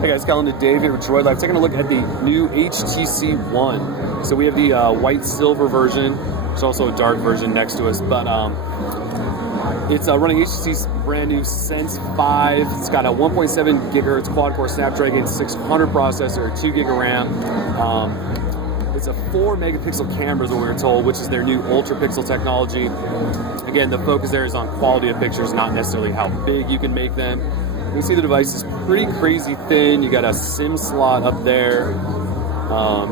Hey guys, Colin and David with Droid Life. Taking a look at the new HTC One. So we have the white silver version. There's also a dark version next to us, but it's running HTC's brand new Sense 5. It's got a 1.7 gigahertz quad-core Snapdragon 600 processor, 2 gig of RAM. It's a 4 megapixel camera is what we were told, which is their new ultra pixel technology. Again, the focus there is on quality of pictures, not necessarily how big you can make them. You can see the device is pretty crazy thin. You got a SIM slot up there.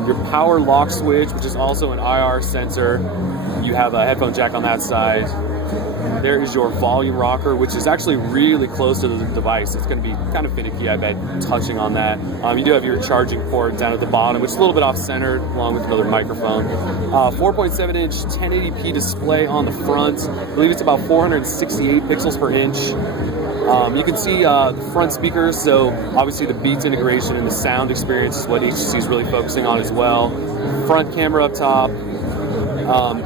Your power lock switch, which is also an IR sensor. You have a headphone jack on that side. There is your volume rocker, which is actually really close to the device. It's going to be kind of finicky, I bet, touching on that. You do have your charging port down at the bottom, which is a little bit off-centered, along with another microphone. 4.7-inch 1080p display on the front. I believe it's about 468 pixels per inch. You can see the front speakers, so obviously the Beats integration and the sound experience is what HTC is really focusing on as well. Front camera up top.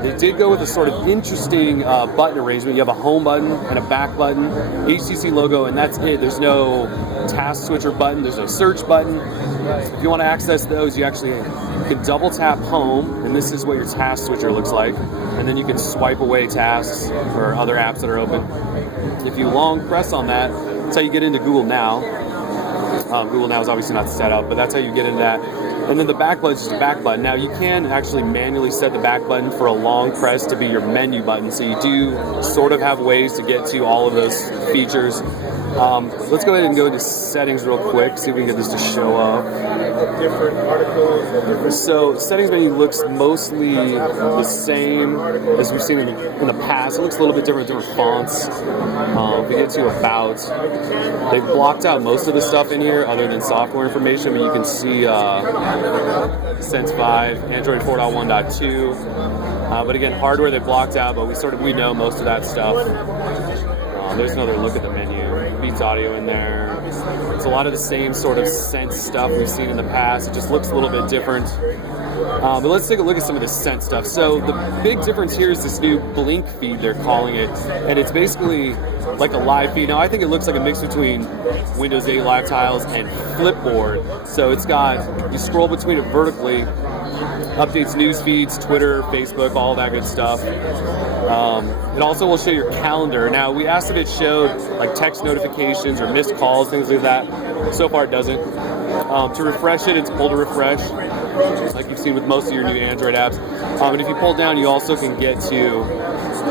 They did go with a sort of interesting button arrangement. You have a home button and a back button, HTC logo, and that's it. There's no task switcher button, there's no search button. If you want to access those, you actually can double tap home, and this is what your task switcher looks like. And then you can swipe away tasks or other apps that are open. If you long press on that, that's how you get into Google Now. Google Now is obviously not set up, but that's how you get into that. And then the back button is just a back button. Now you can actually manually set the back button for a long press to be your menu button, so you do sort of have ways to get to all of those features. Let's go ahead and go into settings real quick, see if we can get this to show up. Different articles. So settings menu looks mostly the same as we've seen in the past. It looks a little bit different, different fonts. If we get to about, they've blocked out most of the stuff in here other than software information, but you can see Sense 5, Android 4.1.2. But again, hardware they blocked out, but we know most of that stuff. There's another look at the menu. Beats audio in there. It's a lot of the same sort of Sense stuff we've seen in the past. It just looks a little bit different. But let's take a look at some of the Sense stuff. So the big difference here is this new Blink feed, they're calling it. And it's basically like a live feed. Now I think it looks like a mix between Windows 8 Live Tiles and Flipboard. So it's got, you scroll between it vertically, updates news feeds, Twitter, Facebook, all that good stuff. It also will show your calendar. Now, we asked if it showed like text notifications or missed calls, things like that. So far, it doesn't. To refresh it, it's pull to refresh, like you've seen with most of your new Android apps. And if you pull down, you also can get to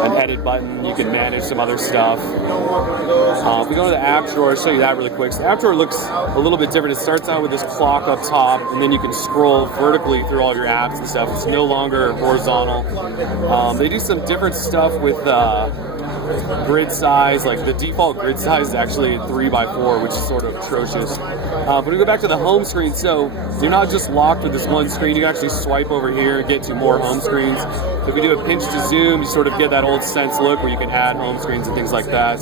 an edit button. You can manage some other stuff. If we go to the app drawer, I'll show you that really quick. So the app drawer looks a little bit different. It starts out with this clock up top, and then you can scroll vertically through all your apps and stuff. It's no longer horizontal. They do some different stuff with grid size. Like the default grid size is actually 3x4, which is sort of atrocious. But we go back to the home screen, so you're not just locked with this one screen. You can actually swipe over here and get to more home screens. If you do a pinch to zoom, you sort of get that old Sense look where you can add home screens and things like that.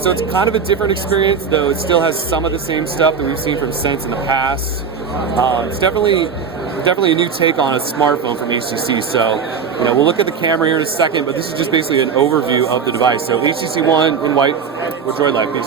So it's kind of a different experience, though it still has some of the same stuff that we've seen from Sense in the past. It's definitely a new take on a smartphone from HTC. So, we'll look at the camera here in a second, but this is just basically an overview of the device. So HTC One in white, with Droid Life. Peace.